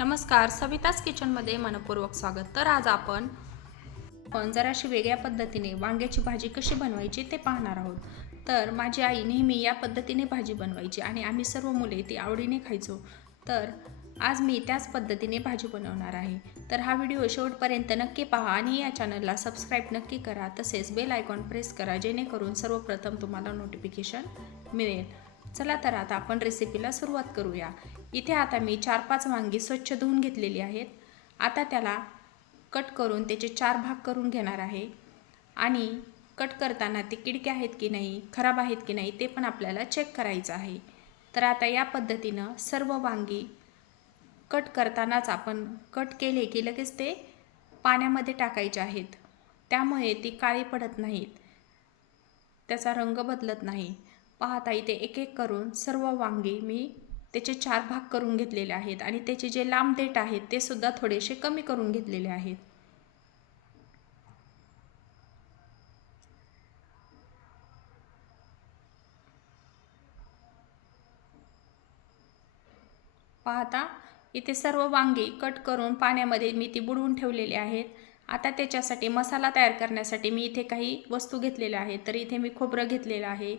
नमस्कार सविताच किचनमध्ये मनपूर्वक स्वागत. तर आज आपण पण जराशी वेगळ्या पद्धतीने वांग्याची भाजी कशी बनवायची ते पाहणार आहोत. तर माझी आई नेहमी या पद्धतीने भाजी बनवायची आणि आम्ही सर्व मुले ती आवडीने खायचो. तर आज मी त्याच पद्धतीने भाजी बनवणार आहे. तर हा व्हिडिओ शेवटपर्यंत नक्की पहा आणि या चॅनलला सबस्क्राईब नक्की करा. तसेच बेल आयकॉन प्रेस करा जेणेकरून सर्वप्रथम तुम्हाला नोटिफिकेशन मिळेल. चला तर आता आपण रेसिपीला सुरुवात करूया. इथे आता मी चार पाच वांगी स्वच्छ धुवून घेतलेली आहेत. आता त्याला कट करून त्याचे चार भाग करून घेणार आहे. आणि कट करताना ते किडके आहेत की नाही खराब आहेत की नाही ते पण आपल्याला चेक करायचं आहे. तर आता या पद्धतीनं सर्व वांगी कट करतानाच आपण कट केले की लगेच ते पाण्यामध्ये टाकायचे आहेत. त्यामुळे ती काळी पडत नाहीत. त्याचा रंग बदलत नाही. पाहता इथे एक एक करून सर्व वांगी मी त्याचे चार भाग करून घेतलेले आहेत आणि त्याचे जे लांब देठ आहेत ते सुद्धा थोडेसे कमी करून घेतलेले आहेत. पाहता इथे सर्व वांगी कट करून पाण्यामध्ये मी ती बुडवून ठेवलेली आहेत. आता त्याच्यासाठी मसाला तयार करण्यासाठी मी इथे काही वस्तू घेतलेल्या आहेत. तर इथे मी खोबरं घेतलेलं आहे.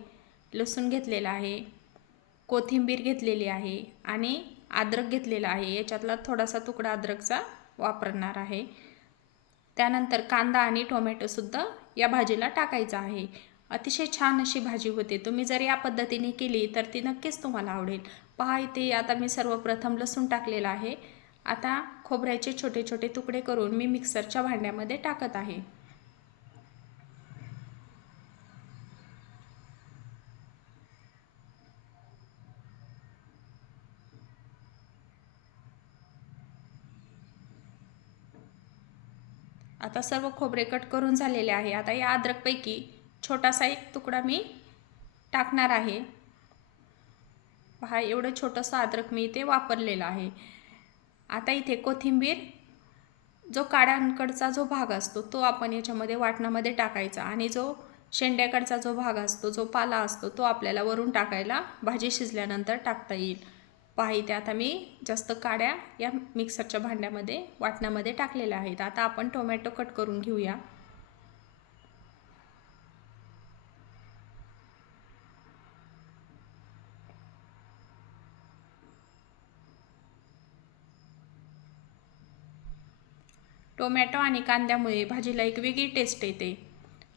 लसूण घेतलेलं आहे कोथिंबीर घेतलेली आहे आणि अद्रक घेतलेला आहे. याच्यातला थोडासा तुकडा अद्रकचा वापरणार आहे. त्यानंतर कांदा आणि टोमॅटोसुद्धा या भाजीला टाकायचा आहे. अतिशय छान अशी भाजी होते. तुम्ही जर या पद्धतीने केली तर ती नक्कीच तुम्हाला आवडेल. पहा इथे आता मी सर्वप्रथम लसूण टाकलेला आहे. आता खोबऱ्याचे छोटे छोटे तुकडे करून मी मिक्सरच्या भांड्यामध्ये टाकत आहे. आता सर्व खोबरे कट करून झालेले आहे. आता या अद्रकपैकी छोटासा एक तुकडा मी टाकणार आहे. पहा एवढं छोटंसं अद्रक मी इथे वापरलेलं आहे. आता इथे कोथिंबीर जो काड्यांकडचा जो भाग असतो तो आपण याच्यामध्ये वाटणामध्ये टाकायचा आणि जो शेंड्याकडचा जो भाग असतो जो पाला असतो तो आपल्याला वरून टाकायला भाजी शिजल्यानंतर टाकता येईल. पहा आता मी जास्त काड्या या मिक्सरच्या भांड्यामध्ये वाटणामध्ये टाकलेल्या आहेत. आता आपण टोमॅटो कट करून घेऊया. टोमॅटो आणि कांद्यामुळे भाजीला एक वेगळी टेस्ट येते.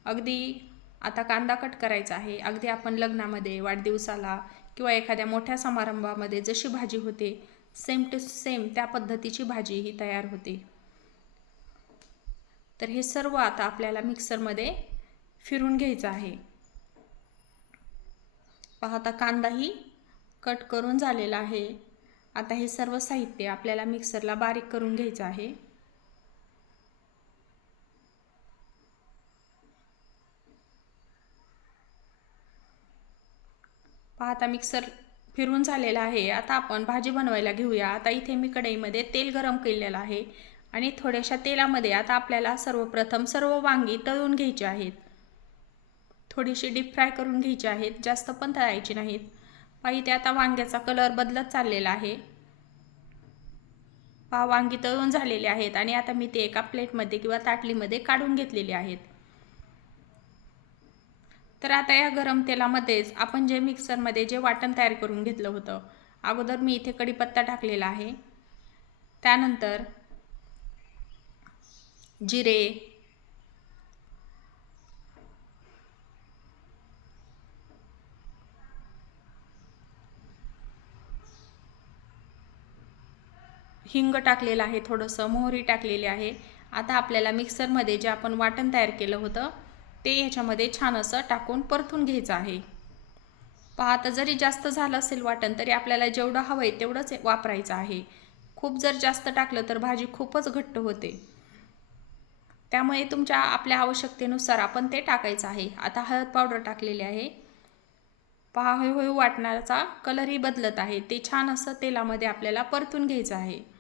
अगदी आता कांदा कट करायचा आहे. अगदी आपण लग्नामध्ये वाढदिवसाला किंवा एखाद्या मोठ्या समारंभामध्ये जशी भाजी होते सेम टू सेम त्या पद्धतीची भाजी ही तयार होते. तर हे सर्व आता आपल्याला मिक्सरमध्ये फिरून घ्यायचं आहे. पाहता कांदाही कट करून झालेला आहे. आता हे सर्व साहित्य आपल्याला मिक्सरला बारीक करून घ्यायचं आहे. पाहता मिक्सर फिरून झालेला आहे. आता आपण भाजी बनवायला घेऊया. आता इथे मी कढईमध्ये तेल गरम केलेलं आहे आणि थोड्याशा तेलामध्ये आता आपल्याला सर्वप्रथम सर्व वांगी तळून घ्यायची आहेत. थोडीशी डीप फ्राय करून घ्यायची आहेत. जास्त पण तळायची नाहीत. पहा इथे आता वांग्याचा कलर बदलत चाललेला आहे. पहा वांगी तळून झालेले आहेत आणि आता मी ते एका प्लेटमध्ये किंवा ताटलीमध्ये काढून घेतलेली आहेत. तर आता या गरम तेलामध्येच आपण जे मिक्सरमध्ये जे वाटण तयार करून घेतलं होतं अगोदर मी इथे कढीपत्ता टाकलेला आहे. त्यानंतर जिरे हिंग टाकलेलं आहे थोडंसं मोहरी टाकलेली आहे. आता आपल्याला मिक्सरमध्ये जे आपण वाटण तयार केलं होतं ते ह्याच्यामध्ये छान असं टाकून परतून घ्यायचं आहे. पाहता जरी जास्त झालं असेल वाटण तरी आपल्याला जेवढं हवं आहे तेवढंच वापरायचं आहे. खूप जर जास्त टाकलं तर भाजी खूपच घट्ट होते. त्यामुळे तुमच्या आपल्या आवश्यकतेनुसार आपण ते टाकायचं आहे. आता हळद पावडर टाकलेली आहे. पहा हळूहळू वाटणाचा कलरही बदलत आहे. ते छान असं तेलामध्ये आपल्याला परतून घ्यायचं आहे.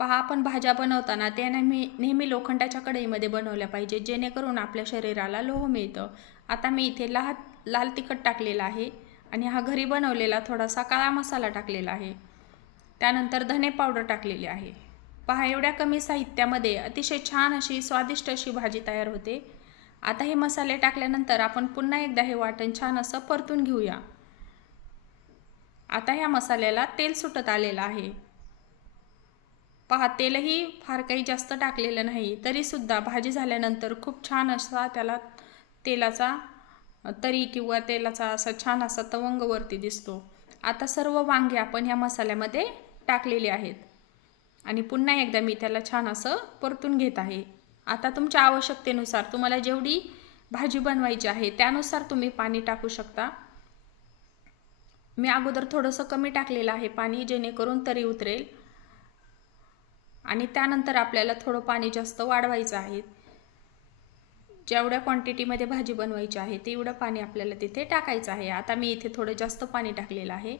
पहा आपण भाज्या बनवताना त्या नेहमी नेहमी लोखंडाच्या कढईमध्ये बनवल्या पाहिजे जेणेकरून आपल्या शरीराला लोह मिळतं. आता मी इथे लाल लाल तिखट टाकलेलं आहे आणि हा घरी बनवलेला थोडासा काळा मसाला टाकलेला आहे. त्यानंतर धने पावडर टाकलेली आहे. पहा एवढ्या कमी साहित्यामध्ये अतिशय छान अशी स्वादिष्ट अशी भाजी तयार होते. आता हे मसाले टाकल्यानंतर आपण पुन्हा एकदा हे वाटण छान असं परतून घेऊया. आता ह्या मसाल्याला तेल सुटत आलेलं आहे. पहा तेलही फार काही जास्त टाकलेलं नाही. तरीसुद्धा भाजी झाल्यानंतर खूप छान असा त्याला तेलाचा तरी किंवा तेलाचा असा छान असा तवंग वरती दिसतो. आता सर्व वांगे आपण ह्या मसाल्यामध्ये टाकलेले आहेत. आणि पुन्हा एकदा मी त्याला छान असं परतून घेत आहे. आता तुमच्या आवश्यकतेनुसार तुम्हाला जेवढी भाजी बनवायची आहे त्यानुसार तुम्ही पाणी टाकू शकता. मी अगोदर थोडंसं कमी टाकलेलं आहे पाणी जेणेकरून तरी उतरेल. आणि त्यानंतर आपल्याला थोडं पाणी जास्त वाढवायचं आहे. जेवढ्या क्वांटिटीमध्ये भाजी बनवायची आहे तेवढं पाणी आपल्याला तिथे टाकायचं आहे. आता मी इथे थोडं जास्त पाणी टाकलेलं आहे.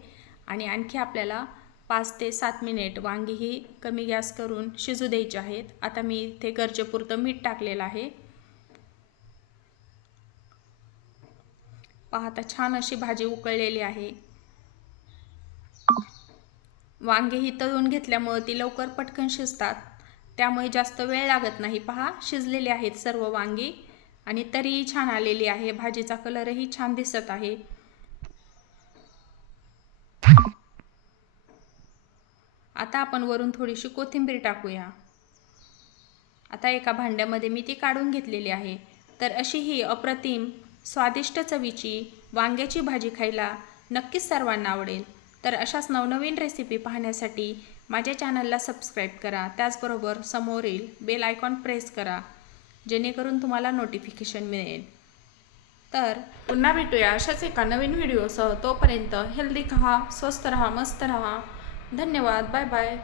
आणि आणखी आपल्याला पाच ते सात मिनिट वांगी ही कमी गॅस करून शिजू द्यायची आहेत. आता मी इथे गरजेपुरतं मीठ टाकलेलं आहे. पाहता छान अशी भाजी उकळलेली आहे. वांगे ही तळून घेतल्यामुळे ती लवकर पटकन शिजतात. त्यामुळे जास्त वेळ लागत नाही. पहा शिजलेले आहेत सर्व वांगी आणि तरीही छान आलेली आहे. भाजीचा कलरही छान दिसत आहे. आता आपण वरून थोडीशी कोथिंबीर टाकूया. आता एका भांड्यामध्ये मी ती काढून घेतलेली आहे. तर अशी ही अप्रतिम स्वादिष्ट चवीची वांग्याची भाजी खायला नक्कीच सर्वांना आवडेल. तर अशाच नवनवीन रेसिपी पाहण्यासाठी माझ्या चॅनलला सबस्क्राईब करा. त्याचबरोबर समोरील बेल आयकॉन प्रेस करा जेणेकरून तुम्हाला नोटिफिकेशन मिळेल. तर पुन्हा भेटूया अशाच एका नवीन व्हिडिओसह तोपर्यंत हेल्दी खा स्वस्त रहा मस्त रहा. धन्यवाद. Bye bye